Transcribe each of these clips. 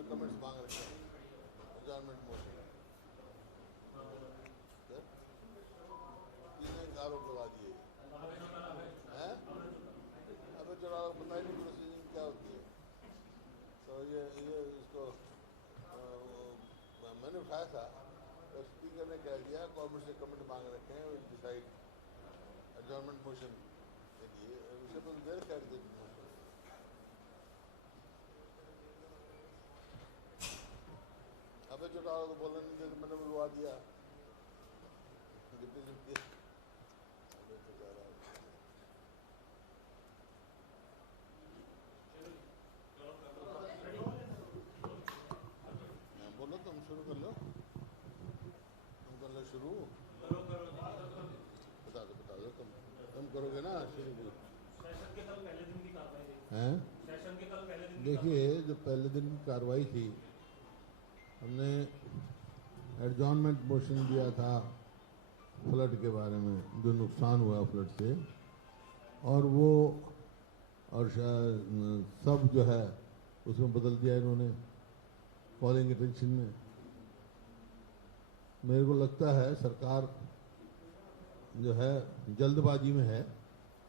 में कमेंट्स मांग रखे हैं एडजॉर्नमेंट मोशन सर, तीन आरोप लगा दिए हैं। अबे चुनाव पता ही नहीं प्रोसीजिंग क्या होती है। तो ये इसको मैंने उठाया था तो स्पीकर ने कह दिया गवर्नमेंट से कमेंट मांग रखे हैं, डिसाइड एडजॉर्नमेंट मोशन के लिए उसे तो देर कर दी मोशन। अबे चुनाव तो बोलने नहीं देते, मैंने बुलवा दिया जितने जितने बोलो तुम शुरू कर लो, तुम कर लो शुरू। बता दो तुम करोगे ना शुरू हैं। देखिए जो पहले दिन की कार्रवाई थी, हमने एडजॉर्नमेंट मोशन दिया था फ्लड के बारे में, जो नुकसान हुआ फ्लड से, और वो और सब जो है उसमें बदल दिया इन्होंने कॉलिंग अटेंशन में। मेरे को लगता है सरकार जो है जल्दबाजी में है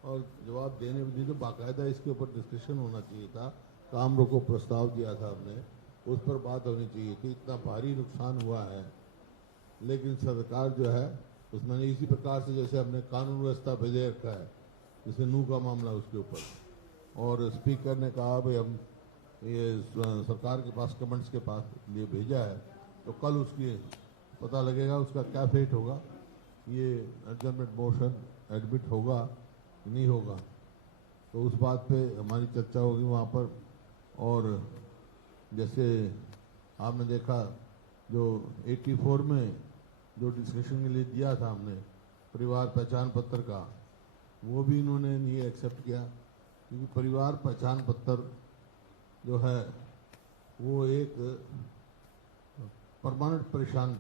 और जवाब देने में तो बाकायदा इसके ऊपर डिस्कशन होना चाहिए था। काम रोको प्रस्ताव दिया था हमने, उस पर बात होनी चाहिए थी। इतना भारी नुकसान हुआ है, लेकिन सरकार जो है उसमें इसी प्रकार से जैसे हमने कानून व्यवस्था भेजे रखा है, जैसे नू का मामला उसके ऊपर, और स्पीकर ने कहा भाई हम ये सरकार के पास कमेंट्स के पास लिए भेजा है, तो कल उसकी पता लगेगा उसका क्या फेट होगा, ये एडजॉर्नमेंट मोशन एडमिट होगा नहीं होगा। तो उस बात पे हमारी चर्चा होगी वहाँ पर। और जैसे आपने देखा जो 84 में जो डिस्कशन के लिए दिया था हमने परिवार पहचान पत्र का, वो भी इन्होंने नहीं एक्सेप्ट किया, क्योंकि परिवार पहचान पत्र जो है वो एक परमानेंट परेशान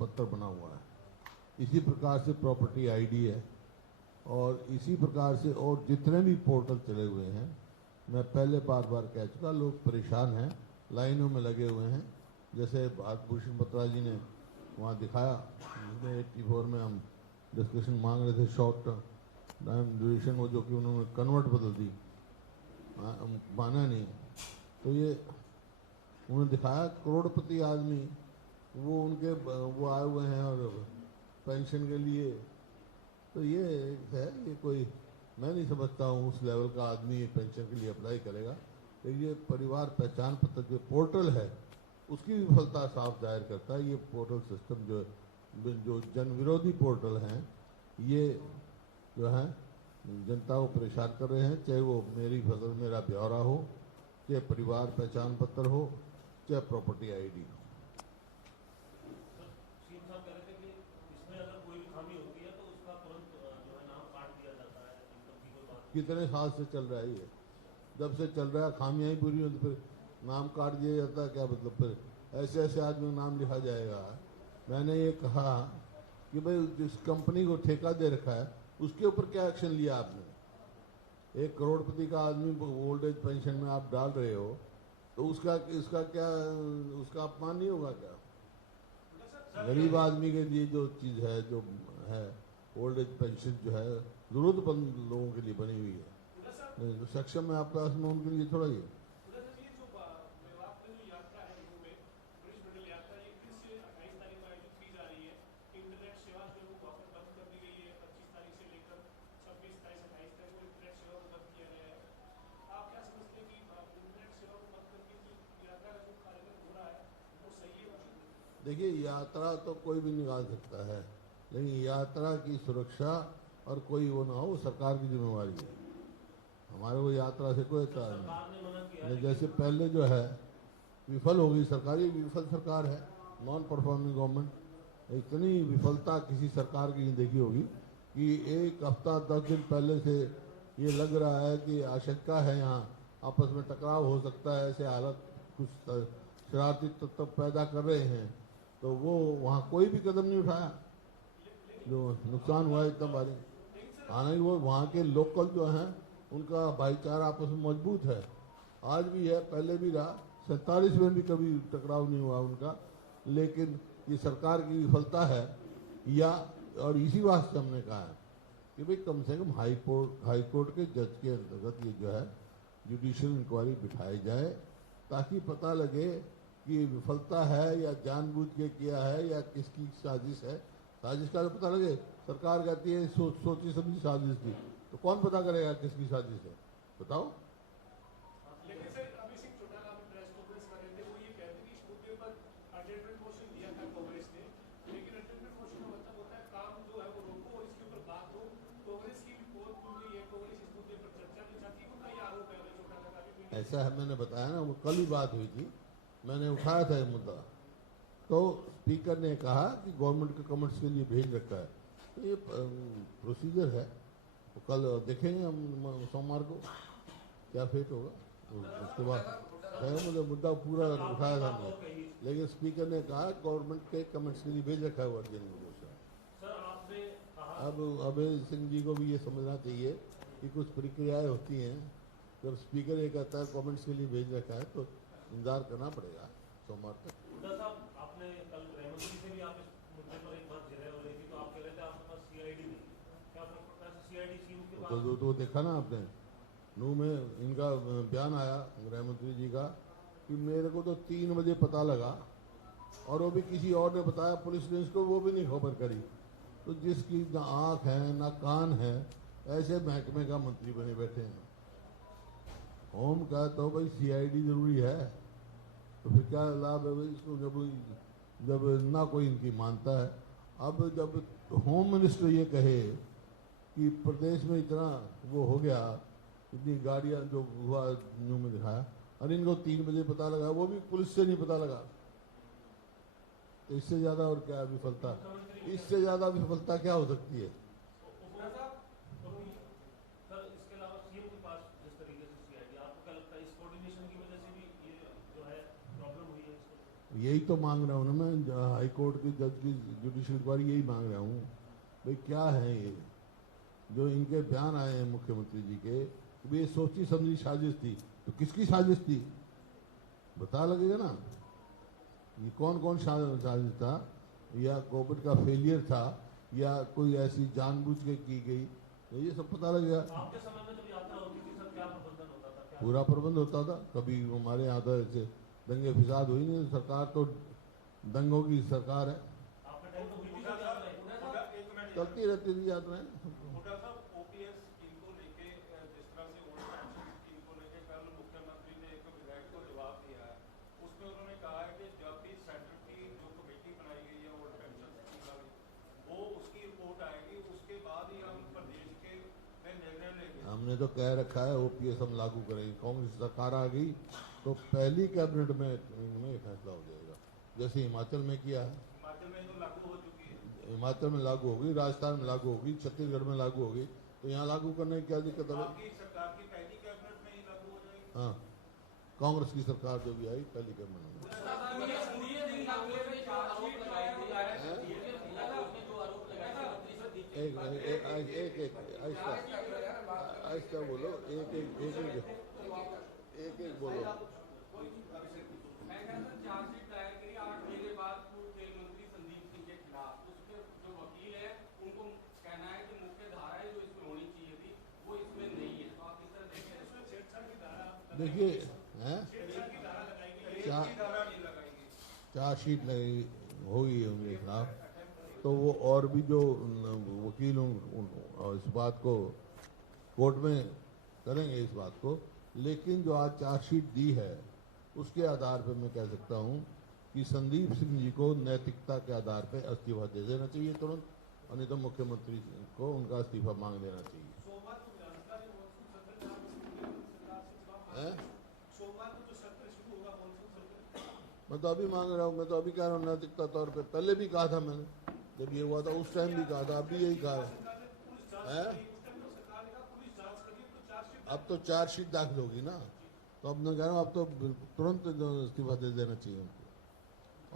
पत्र बना हुआ है। इसी प्रकार से प्रॉपर्टी आईडी है, और इसी प्रकार से और जितने भी पोर्टल चले हुए हैं, मैं पहले बार बार कह चुका, लोग परेशान हैं, लाइनों में लगे हुए हैं। जैसे भारत भूषण बत्रा जी ने वहाँ दिखाया, 84 में हम डिस्कशन मांग रहे थे शॉर्ट टाइम ड्यूरेशन, वो जो कि उन्होंने कन्वर्ट बदल दी, माना नहीं। तो ये उन्होंने दिखाया करोड़पति आदमी वो उनके वो आए हुए हैं और पेंशन के लिए। तो ये है, ये कोई मैं नहीं समझता हूँ उस लेवल का आदमी पेंशन के लिए अप्लाई करेगा। लेकिन ये परिवार पहचान पत्र जो पोर्टल है उसकी विफलता साफ जाहिर करता है। ये पोर्टल सिस्टम जो जन विरोधी पोर्टल हैं, ये जो है जनता को परेशान कर रहे हैं, चाहे वो मेरी फसल मेरा ब्यौरा हो, चाहे परिवार पहचान पत्र हो, चाहे प्रॉपर्टी आईडी हो। कितने साल से चल रहा है ये, जब से चल रहा है खामियां ही पूरी होती, फिर नाम काट दिया जाता है, क्या मतलब फिर ऐसे ऐसे आदमी नाम लिखा जाएगा। मैंने ये कहा कि भाई जिस कंपनी को ठेका दे रखा है उसके ऊपर क्या एक्शन लिया आपने? 1 करोड़पति का आदमी ओल्ड एज पेंशन में आप डाल रहे हो, तो उसका इसका क्या उसका अपमान नहीं होगा क्या? गरीब आदमी के लिए जो चीज़ है, जो है ओल्ड एज पेंशन जो है जरूरतमंद लोगों के लिए बनी हुई है, तो सक्षम है आपका में उनके लिए थोड़ा ही। देखिए यात्रा तो कोई भी निकाल सकता है, लेकिन यात्रा की सुरक्षा और कोई वो ना हो, सरकार की जिम्मेवारी है। हमारे को यात्रा से कोई एतराज नहीं। जैसे पहले जो है विफल हो गई सरकार, ये विफल सरकार है, नॉन परफॉर्मिंग गवर्नमेंट। इतनी विफलता किसी सरकार की नहीं देखी होगी कि 1 हफ्ता 10 दिन पहले से ये लग रहा है कि आशंका है यहाँ आपस में टकराव हो सकता है, ऐसे हालत कुछ शरारती तत्व पैदा कर रहे हैं, तो वो वहाँ कोई भी कदम नहीं उठाया। जो नुकसान हुआ है इतना भारी, हालांकि वो वहाँ के लोकल जो हैं उनका भाईचारा आपस में मजबूत है, आज भी है, पहले भी रहा, 47 में भी कभी टकराव नहीं हुआ उनका। लेकिन ये सरकार की विफलता है, या और इसी वास्ते हमने कहा है कि भाई कम से कम हाई कोर्ट के जज के अंतर्गत ये जो है जुडिशियल इंक्वायरी बिठाई जाए, ताकि पता लगे कि विफलता है या जानबूझ के किया है या किसकी साजिश है। साजिश का तो पता लगे। सरकार कहती है सोची समझी साजिश थी, तो कौन पता करेगा किसकी साजिश है? बताओ। लेकिन सर अभी सिंह चौटाला में प्रेस कॉन्फ्रेंस कर रहे थे, वो ये कहते कि इस मुद्दे पर अटेंडमेंट मोशन दिया था कांग्रेस ने, लेकिन अटेंडमेंट मोशन का मतलब होता है काम जो है वो रोको और इसके ऊपर बात हो। कांग्रेस की भी पोल खुल गई है, कांग्रेस इस मुद्दे पर चर्चा नहीं चाहती, उनका ये आरोप है अभी चौटाला का भी। ऐसा है, मैंने बताया ना, वो कल ही बात हुई थी, मैंने उठाया था ये मुद्दा। तो स्पीकर ने कहा कि गवर्नमेंट के कमेंट्स के लिए भेज रखा है। तो ये प्रोसीजर है, तो कल देखेंगे हम सोमवार को क्या फेट होगा। उसके बाद मुझे मुद्दा पूरा उठाया था मैंने, लेकिन स्पीकर ने कहा गवर्नमेंट के कमेंट्स के लिए भेज रखा है वो अर्जेंट मोशन। अब अभय सिंह जी को भी ये समझना चाहिए कि कुछ प्रक्रियाएं होती हैं। जब स्पीकर ये कहता है कमेंट्स के लिए भेज रखा है, तो इंतजार करना पड़ेगा सोमवार तक। आपने कल रहमत जी से भी आप इस मुद्दे पर एक बात जिरह हो रही थी, तो आप कह रहे थे आपके पास सीआईडी नहीं, क्या सीआईडी सीयू के पास? तो देखा ना आपने, नू में इनका बयान आया गृहमंत्री जी का कि मेरे को तो 3 बजे पता लगा, और वो भी किसी और ने बताया, पुलिस ने इसको वो भी नहीं खबर करी। तो जिसकी ना आँख है ना कान है, ऐसे महकमे का मंत्री बने बैठे हैं। होम का तो भाई सीआईडी जरूरी है, तो फिर क्या लाभ है भाई इसको, जब ना कोई इनकी मानता है। अब जब होम मिनिस्टर ये कहे कि प्रदेश में इतना वो हो गया, इतनी गाड़ियां जो हुआ न्यू में दिखाया, और इनको 3 बजे पता लगा, वो भी पुलिस से नहीं पता लगा, तो इससे ज्यादा और क्या विफलता, इससे ज्यादा विफलता क्या हो सकती है? यही तो मांग रहा हूँ ना मैं, हाई कोर्ट की जज की जुडिशियल इंक्वायरी, यही मांग रहा हूँ भाई क्या है ये जो इनके बयान आए हैं मुख्यमंत्री जी के कि ये सोची समझी साजिश थी। तो किसकी साजिश थी बता लगेगा ना, ये कौन कौन साजिश था, या कोविड का फेलियर था, या कोई ऐसी जानबूझ के की गई, तो ये सब पता लगेगा। आपके समय में जब यात्रा होती थी सर, क्या प्रबंधन होता था? पूरा प्रबंध होता था, कभी हमारे यहाँ तो ऐसे दंगे फिसाद हुई नहीं। सरकार तो दंगों की सरकार है, चलती रहती थी यात्राएं। ओपीएस स्कीम को लेके जिस तरह से ओल्ड पेंशन स्कीम को लेके कल मुख्यमंत्री ने एक विधायक को जवाब दिया है, उसमें उन्होंने कहा है कि जब भी सेंटर की जो कमेटी बनाई गई है ओल्ड पेंशन स्कीम वाली, वो उसकी रिपोर्ट आएगी, उसके बाद ही हम प्रदेश के में निर्णय लेंगे। हमने तो कह रखा है ओपीएस हम लागू करेंगे। कांग्रेस सरकार आ गई तो पहली कैबिनेट में फैसला हो जाएगा, जैसे हिमाचल में किया है। हिमाचल में तो लागू हो चुकी है, हिमाचल में लागू होगी, राजस्थान में लागू होगी, छत्तीसगढ़ में लागू होगी, तो यहाँ लागू करने की क्या दिक्कत है? आपकी सरकार की पहली कैबिनेट में ही लागू हो जाएगी। हाँ, कांग्रेस की सरकार जो भी आई पहली कैबिनेट में। ऐसा बोलो, एक बोलो। देखिए चार्जशीट लगी होगी उनके खिलाफ, तो वो और भी जो वकील इस बात को कोर्ट में करेंगे इस बात को। लेकिन जो आज चार्जशीट दी है उसके आधार पर मैं कह सकता हूं कि संदीप सिंह जी को नैतिकता के आधार पर इस्तीफा दे देना चाहिए तुरंत, और नहीं तो मुख्यमंत्री को उनका इस्तीफा मांग लेना चाहिए। मैं तो अभी मांग रहा हूँ, मैं तो अभी कह रहा हूँ नैतिकता तौर पे। पहले भी कहा था मैंने, जब ये हुआ था उस टाइम भी कहा था, अभी यही कहा है। अब तो चार्जशीट दाखिल होगी ना, तो अब मैं कह रहा हूँ अब तो तुरंत इस्तीफा दे देना चाहिए उनको,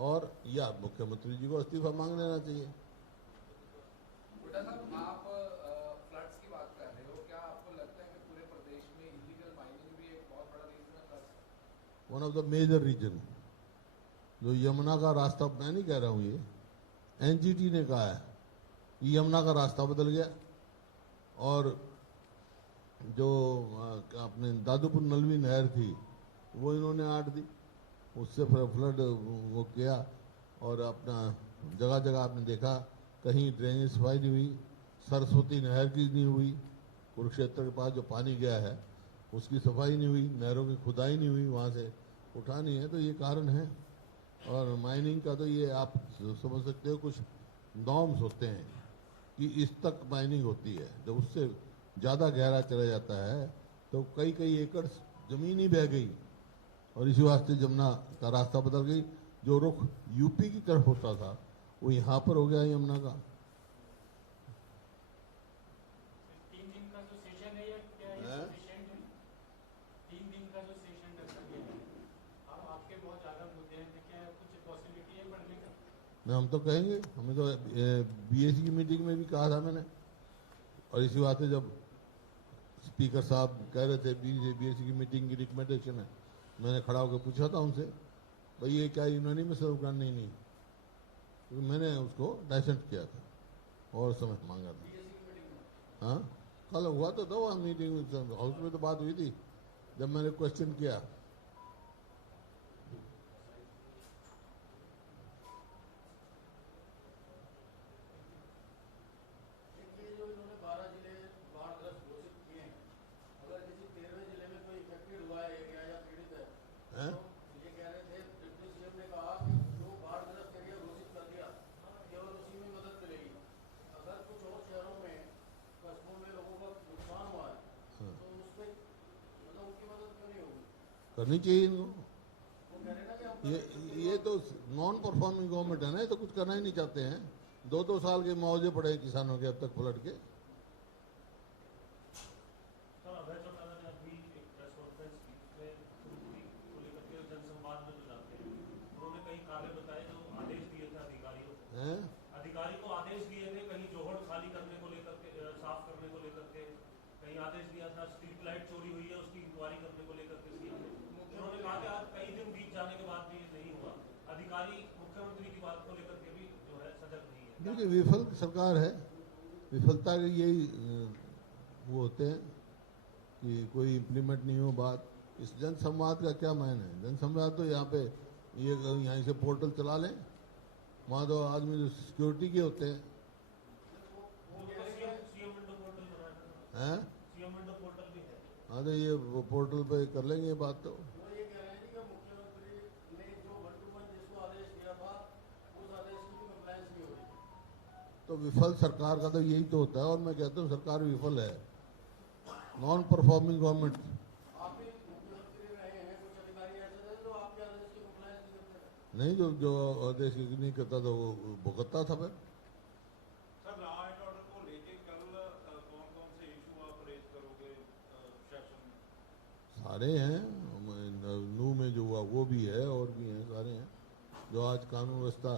और या मुख्यमंत्री जी को इस्तीफा मांग लेना चाहिए। आप फ्लड्स की बात कर रहे हो, क्या आपको लगता है कि पूरे प्रदेश में इलीगल माइनिंग भी एक बहुत बड़ा रीजन है? One of the major reason. जो यमुना का रास्ता, मैं नहीं कह रहा हूँ, ये एनजीटी ने कहा है कि यमुना का रास्ता बदल गया और जो अपने दादूपुर नलवी नहर थी वो इन्होंने आट दी, उससे फिर फ्लड वो किया। और अपना जगह जगह आपने देखा कहीं ड्रेनेज सफाई नहीं हुई, सरस्वती नहर की नहीं हुई, कुरुक्षेत्र के पास जो पानी गया है उसकी सफाई नहीं हुई, नहरों की खुदाई नहीं हुई, वहाँ से उठानी है। तो ये कारण है। और माइनिंग का तो ये आप समझ सकते हो, कुछ नॉर्म्स होते हैं कि इस तक माइनिंग होती है। जब उससे ज़्यादा गहरा चला जाता है तो कई कई एकड़ जमीन ही बह गई और इसी वास्ते जमुना का रास्ता बदल गई। जो रुख यूपी की तरफ होता था वो यहाँ पर हो गया यमुना का। 3 दिन का जो सेशन है या क्या है हैं? sufficient है? 3 दिन का जो सेशन रखा गया है, अब आपके बहुत ज्यादा मुद्दे हैं, तो क्या कुछ पॉसिबिलिटी है बढ़ने का? मैं हम तो कहेंगे, हमें तो बीएससी की मीटिंग में भी कहा था मैंने। और इसी बात से जब स्पीकर साहब कह रहे थे बीएससी की मीटिंग की रिकमेंडेशन है, मैंने खड़ा होकर पूछा था उनसे, भाई ये क्या यूनानिमस होगा? नहीं, तो मैंने उसको डाइसेंट किया था और समय मांगा था। हाँ, कल हुआ तो था वहाँ मीटिंग हाउस में, तो बात हुई थी जब मैंने क्वेश्चन किया। ये जो इन्होंने 12 जिले बाढ़ग्रस्त घोषित किए हैं, अगर किसी 13वें जिले में कोई इफेक्टेड हुआ है एरिया या पीड़ित है, हैं? तो ये कह रहे थे डिप्टी सीएम ने कहा कि जो बाढ़ग्रस्त एरिया घोषित कर दिया केवल उसी में मदद मिलेगी। अगर कुछ और शहरों में कस्बों में लोगों का नुकसान हुआ है तो उसमें मतलब उनकी मदद क्यों नहीं होगी? करनी चाहिए इनको। वो कह रहे हैं ना कि हम ये तो नॉन परफॉर्मिंग गवर्नमेंट है ना, ये तो कुछ करना ही नहीं चाहते हैं। 2-2 साल के मुआवजे पड़े हैं किसानों के अब तक फ्लड के। सर, अभय चौटाला ने अभी एक प्रेस कॉन्फ्रेंस की, उसमें खुद को लेकर के जनसंवाद में जो जाते हैं, उन्होंने कई कार्य बताए जो आदेश दिए थे अधिकारियों को। हैं? अधिकारी को आदेश दिए थे, कहीं जोहड़ खाली करने को लेकर के, साफ करने को लेकर के, कहीं आदेश दिया था स्ट्रीट लाइट चोरी हुई है उसकी इंक्वायरी करने को लेकर के सीएम ने। उन्होंने कहा कि आज कई दिन बीत जाने के बाद भी ये नहीं हुआ। अधिकारी मुख्यमंत्री की बात को लेकर के भी जो है सजग नहीं है। देखिए, विफल सरकार है, विफलता के यही वो होते हैं कि कोई इम्प्लीमेंट नहीं हो बात। इस जनसंवाद का क्या मायने है? जनसंवाद तो यहाँ पे ये यहाँ से पोर्टल चला लें, वहाँ तो आदमी जो सिक्योरिटी के होते हैं। सीएम विंडो पोर्टल बनाया था, हैं? सीएम विंडो पोर्टल भी है। हाँ, तो ये वो पोर्टल पे कर लेंगे ये बात। तो वो ये कह रहे हैं कि मुख्यमंत्री ने जो 1-to-1 जिसको आदेश दिया था उस आदेश की भी कंप्लायंस नहीं हो रही। तो विफल सरकार का तो यही तो होता है। और मैं कहता हूँ सरकार विफल है, नॉन परफॉर्मिंग गवर्नमेंट। आप भी मुख्यमंत्री रहे हैं, कुछ अधिकारी ऐसे थे जो आपके आदेश की कंप्लायंस नहीं करते थे। नहीं, जो आदेश नहीं करता तो वो भुगतता था फिर। सर, लॉ एंड ऑर्डर को लेके कल कौन कौन से इशू आप रेज करोगे सेशन में? सारे हैं, नू में जो हुआ वो भी है और भी हैं, सारे हैं। जो आज कानून व्यवस्था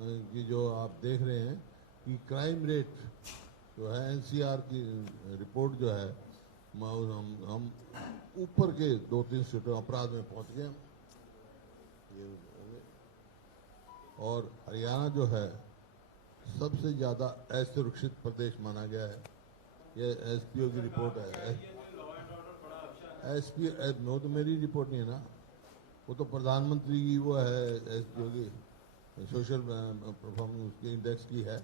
की जो आप देख रहे हैं कि क्राइम रेट जो है, एनसीआर की रिपोर्ट जो है, हम ऊपर के 2-3 स्टेटों अपराध में पहुंच गए ये। और हरियाणा जो है सबसे ज़्यादा असुरक्षित प्रदेश माना गया है। ये एसपीओ की रिपोर्ट है। ये लॉ एंड ऑर्डर बड़ा अच्छा है। एसपी वो तो मेरी रिपोर्ट नहीं है ना, वो तो प्रधानमंत्री की वो है, एसपीओ की सोशल परफॉर्मेंस उसके इंडेक्स की है।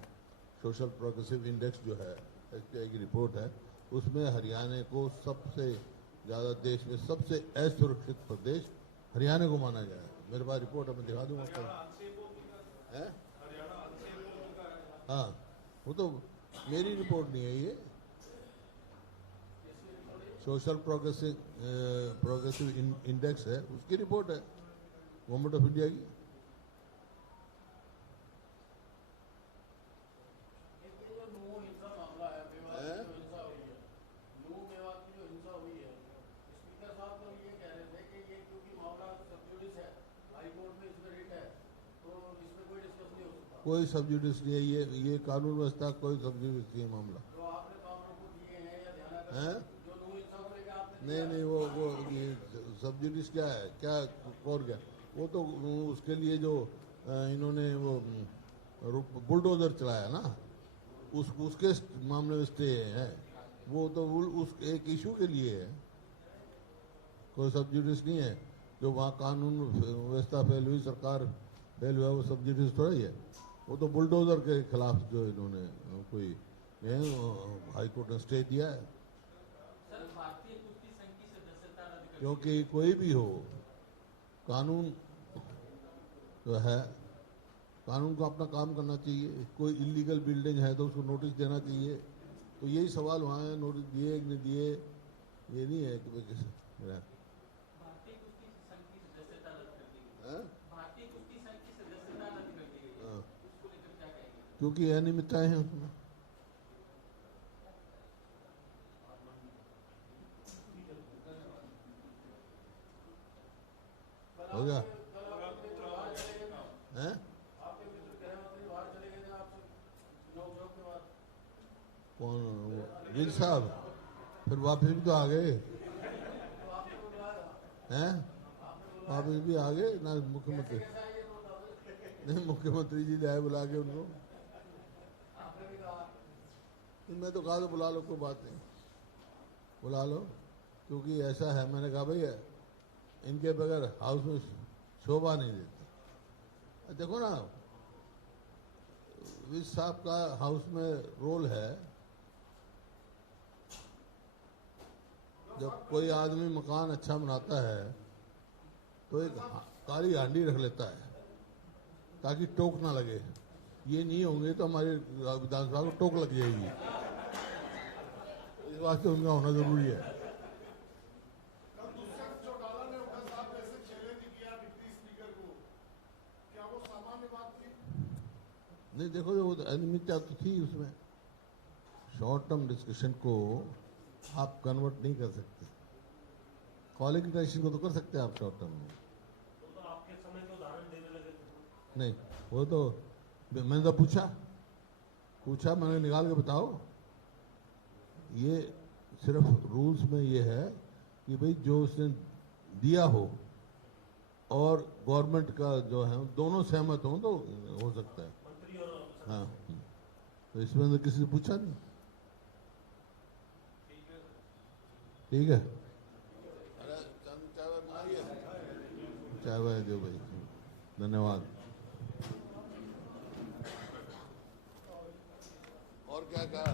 सोशल प्रोग्रेसिव इंडेक्स जो है एसपीआई की रिपोर्ट है, उसमें हरियाणा को सबसे ज़्यादा देश में सबसे असुरक्षित प्रदेश हरियाणा को माना गया है। मेरे पास रिपोर्ट है, मैं दिखा दूंगा कल। हैं? हाँ, वो तो मेरी रिपोर्ट नहीं है, ये सोशल प्रोग्रेसिव इंडेक्स है, उसकी रिपोर्ट है गवर्नमेंट ऑफ इंडिया की। एक ये जो नूह हिंसा मामला है, मेवात की जो हिंसा हुई है, नूह मेवात की जो हिंसा हुई है, स्पीकर साहब तो ये कह रहे थे कि ये क्योंकि मामला सब जुडिस है, हाई कोर्ट में इसमें रिट है, तो इसमें कोई डिस्कस नहीं हो सकता। कोई सब्जुडिस नहीं है, ये कानून व्यवस्था कोई सब्जुडिस नहीं है मामला। जो आपने काम को दिए हैं या ध्यान हैं? जो नूह हिंसा को लेकर आपने नहीं वो ये सब्सिडीज क्या है, क्या और क्या, वो तो उसके लिए जो इन्होंने वो बुलडोजर चलाया ना, उसके मामले में स्टे है, वो तो उस एक इशू के लिए है, कोई सब्सिडीज नहीं है। जो वहाँ कानून व्यवस्था फेल हुई, सरकार फेल हुआ, वो सब्सिडीज थोड़ा ही है, वो तो बुलडोजर के खिलाफ जो इन्होंने कोई हाई कोर्ट ने स्टे दिया है। सर भारतीय कुश्ती संघ की सदस्यता रद्द कर क्योंकि कोई भी हो, कानून जो है, कानून को अपना काम करना चाहिए। कोई इलीगल बिल्डिंग है तो उसको नोटिस देना चाहिए। तो यही सवाल वहाँ है, नोटिस दिए कि नहीं दिए, ये नहीं है कि भाई भारतीय कुश्ती संघ की सदस्यता रद्द कर दी गई। हाँ? भारतीय कुश्ती संघ की सदस्यता रद्द कर दी गई है, हाँ। उसको लेकर क्या कहेंगे? क्योंकि अनियमितताएं हैं उसमें। हो गया हैं? आपके मित्र गृह मंत्री बाहर चले गए थे आपसे नोक-झोंक के बाद। कौन वो गिल साहब? फिर वापस भी तो आ गए तो आपने को बुलाया, हैं? वापस भी आ गए ना। मुख्यमंत्री कैसा है ये तो बता दो। नहीं, मुख्यमंत्री जी लाए बुला के उनको। आपने भी कहा मैं तो कहा तो बुला लो, कोई बात नहीं, बुला लो, क्योंकि ऐसा है, मैंने कहा भैया इनके बगैर हाउस में शोभा नहीं देती। देखो ना, विज साहब का हाउस में रोल है, जब कोई आदमी मकान अच्छा बनाता है तो एक काली हांडी रख लेता है ताकि टोक ना लगे। ये नहीं होंगे तो हमारे विधानसभा को टोक लग जाएगी, इस वास्ते उनका होना जरूरी है। नहीं देखो, जो अनियमितता तो थी उसमें, शॉर्ट टर्म डिस्कशन को आप कन्वर्ट नहीं कर सकते, क्वालिटी डिस्कशन को तो कर सकते हैं आप शॉर्ट टर्म में। तो आपके समय के उदाहरण देने लगे थे। नहीं, वो तो मैंने तो पूछा मैंने, निकाल के बताओ। ये सिर्फ रूल्स में ये है कि भाई जो उसने दिया हो और गवर्नमेंट का जो है दोनों सहमत हो तो हो सकता है। मंत्री और हाँ, तो इसमें तो किसी से पूछा नहीं। ठीक है, चाय वाय दो भाई, धन्यवाद। और क्या कहा?